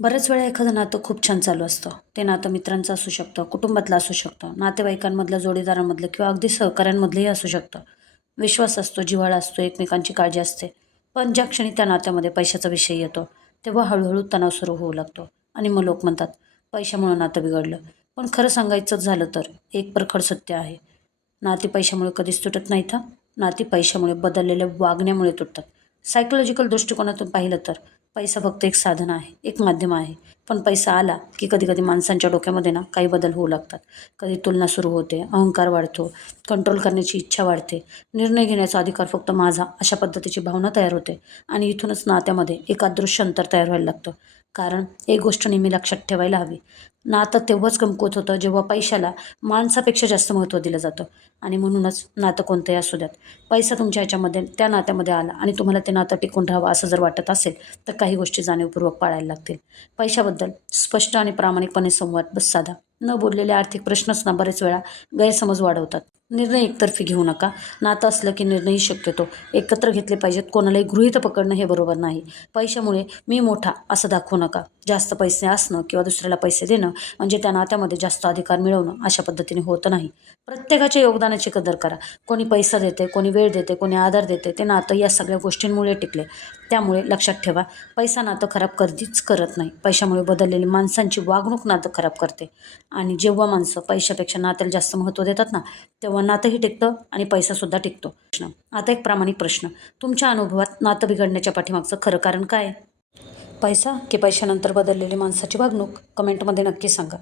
बऱ्याच वेळा एखादं नातं खूप छान चालू असतं. ते नातं मित्रांचं असू शकतं, कुटुंबातलं असू शकतं, नातेवाईकांमधलं, जोडीदारांमधलं किंवा अगदी सहकाऱ्यांमधलंही असू शकतं. विश्वास असतो, जिव्हाळा असतो, एकमेकांची काळजी असते. पण ज्या क्षणी त्या नात्यामध्ये पैशाचा विषय येतो, तेव्हा हळूहळू तणाव सुरू होऊ लागतो. आणि मग लोक म्हणतात, पैशामुळं नातं बिघडलं. पण खरं सांगायचं झालं तर एक परखड सत्य आहे. नाती पैशामुळे कधीच तुटत नाहीत हां. नाती पैशामुळे बदललेल्या वागण्यामुळे तुटतात. सायकोलॉजिकल दृष्टिकोनातून पाहिलं तर पैसा फक्त एक साधन आहे, एक माध्यम आहे. पण पैसा आला की कधी-कधी माणसांच्या डोक्यामध्ये ना काही बदल होऊ लागतात. कधी तुलना सुरू होते, अहंकार वाढतो, कंट्रोल करण्याची इच्छा वाढते, निर्णय घेण्याचा अधिकार फक्त माझा अशा पद्धतीची भावना तयार होते आणि इथूनच नात्यामध्ये एक अदृश्य अंतर तयार व्हायला लागतं. कारण एक गोष्ट नेहमी लक्षात ठेवायला हवी. नातं तेव्हाच कमकुवत होतं जेव्हा पैशाला माणसापेक्षा जास्त महत्त्व दिलं जातं आणि म्हणूनच नातं कोणतंही असू द्यात. पैसा तुमच्या ह्याच्यामध्ये त्या नात्यामध्ये आला आणि तुम्हाला ते नातं टिकून राहावं असं जर वाटत असेल, तर काही गोष्टी जाणीवपूर्वक पाळायला लागतील. पैशाबद्दल स्पष्ट आणि प्रामाणिकपणे संवाद बस साधा. न बोललेले आर्थिक प्रश्नच ना बरेच वेळा गैरसमज वाढवतात. निर्णय एकतर्फी घेऊ नका. नातं असलं की निर्णयही शक्यतो एकत्र घेतले पाहिजेत. कोणालाही गृहीत पकडणं हे बरोबर नाही. पैशामुळे मी मोठा असं दाखवू नका. जास्त पैसे असणं किंवा दुसऱ्याला पैसे देणं म्हणजे त्या नात्यामध्ये जास्त अधिकार मिळवणं अशा पद्धतीने होत नाही. प्रत्येकाच्या योगदानाची कदर करा. कोणी पैसा देते, कोणी वेळ देते, कोणी आधार देते. ते नातं या सगळ्या गोष्टींमुळे टिकले. त्यामुळे लक्षात ठेवा, पैसा नातं खराब कधीच करत नाही. पैशामुळे बदललेली माणसांची वागणूक नातं खराब करते आणि जेव्हा माणसं पैशापेक्षा नात्याला जास्त महत्त्व देतात ना, तेव्हा नातंही टिकतं आणि पैसासुद्धा टिकतो. आता एक प्रामाणिक प्रश्न. तुमच्या अनुभवात नातं बिघडण्याच्या पाठीमागचं खरं कारण काय? पैसा की पैशानंतर बदललेली माणसाची वागणूक? कमेंटमध्ये नक्की सांगा.